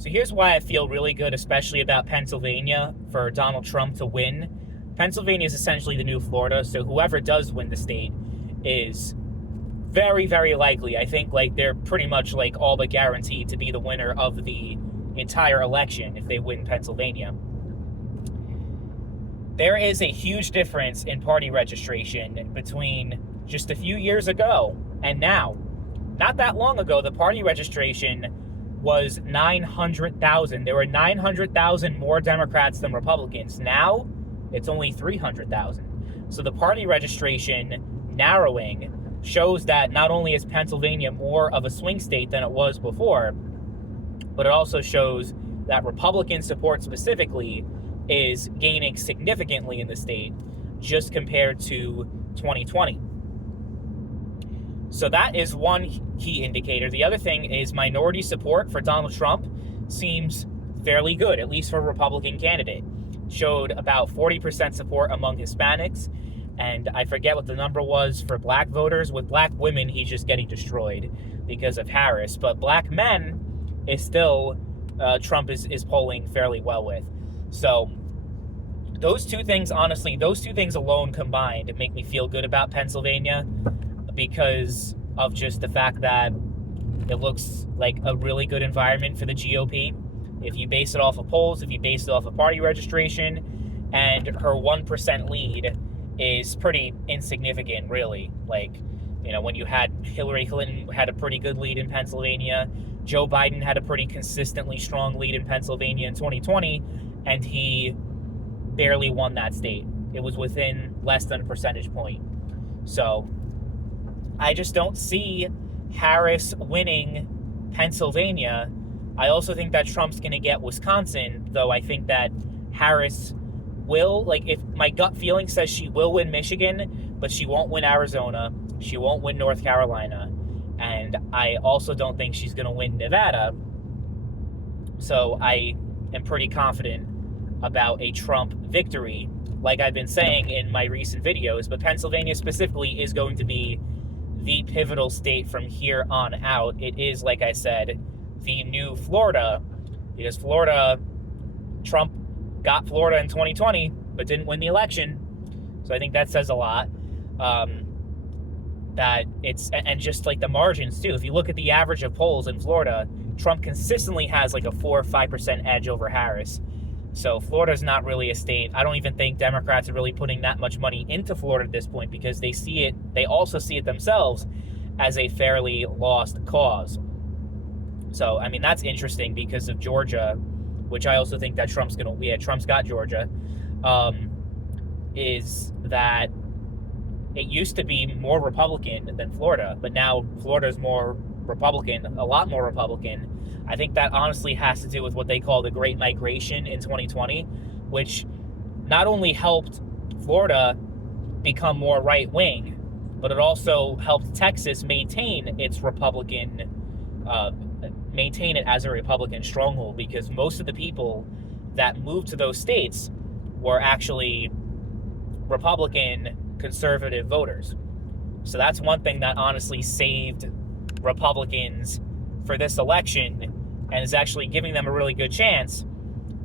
So here's why I feel really good, especially about Pennsylvania, for Donald Trump to win. Pennsylvania is essentially the new Florida, so whoever does win the state is very, very likely. I think they're pretty much all but guaranteed to be the winner of the entire election if they win Pennsylvania. There is a huge difference in party registration between just a few years ago and now. Not that long ago, the party registration was 900,000. There were 900,000 more Democrats than Republicans. Now, it's only 300,000. So the party registration narrowing shows that not only is Pennsylvania more of a swing state than it was before, but it also shows that Republican support specifically is gaining significantly in the state just compared to 2020. So that is one key indicator. The other thing is minority support for Donald Trump seems fairly good, at least for a Republican candidate. Showed about 40% support among Hispanics, and I forget what the number was for black voters. With black women, he's just getting destroyed because of Harris. But black men is still, Trump is polling fairly well with. So those two things, honestly, those two things alone combined make me feel good about Pennsylvania, because of just the fact that it looks like a really good environment for the GOP. If you base it off of polls, if you base it off of party registration, and her 1% lead is pretty insignificant, really. When you had Hillary Clinton had a pretty good lead in Pennsylvania, Joe Biden had a pretty consistently strong lead in Pennsylvania in 2020, and he barely won that state. It was within less than a percentage point. So I just don't see Harris winning Pennsylvania. I also think that Trump's going to get Wisconsin, though I think that Harris will, if my gut feeling says she will win Michigan, but she won't win Arizona, she won't win North Carolina, and I also don't think she's going to win Nevada. So I am pretty confident about a Trump victory, like I've been saying in my recent videos, but Pennsylvania specifically is going to be the pivotal state from here on out. It is, like I said, the new Florida, because Trump got Florida in 2020, but didn't win the election. So I think that says a lot. That it's, and just the margins too. If you look at the average of polls in Florida, Trump consistently has a 4 or 5% edge over Harris. So Florida's not really a state. I don't even think Democrats are really putting that much money into Florida at this point, because they also see it themselves as a fairly lost cause. So, I mean, that's interesting because of Georgia, which I also think that Trump's got Georgia, is that it used to be more Republican than Florida, but now Florida's more Republican, a lot more Republican. I think that honestly has to do with what they call the Great Migration in 2020, which not only helped Florida become more right-wing, but it also helped Texas maintain it as a Republican stronghold, because most of the people that moved to those states were actually Republican conservative voters. So that's one thing that honestly saved Republicans for this election and is actually giving them a really good chance,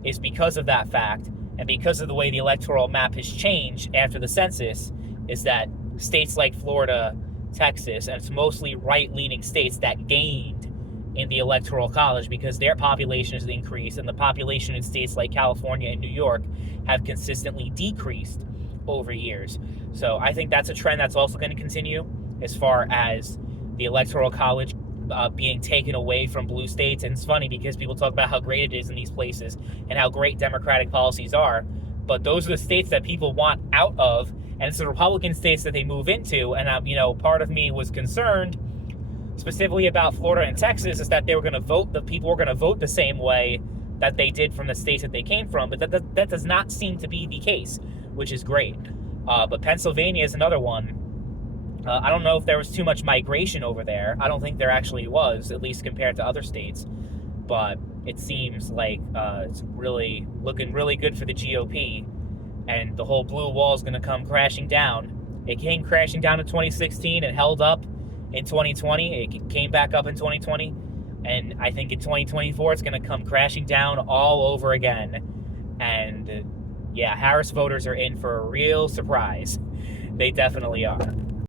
is because of that fact, and because of the way the electoral map has changed after the census, is that states like Florida, Texas, and it's mostly right-leaning states that gained in the Electoral College because their population has increased, and the population in states like California and New York have consistently decreased over years. So I think that's a trend that's also going to continue as far as the Electoral College being taken away from blue states. And it's funny because people talk about how great it is in these places and how great Democratic policies are, but those are the states that people want out of, and it's the Republican states that they move into. And part of me was concerned specifically about Florida and Texas, is that they were going to vote, the people were going to vote the same way that they did from the states that they came from, but that does not seem to be the case, which is great. But Pennsylvania is another one. I don't know if there was too much migration over there. I don't think there actually was, at least compared to other states. But it seems like it's really looking really good for the GOP. And the whole blue wall is going to come crashing down. It came crashing down in 2016 and held up in 2020. It came back up in 2020. And I think in 2024, it's going to come crashing down all over again. And yeah, Harris voters are in for a real surprise. They definitely are.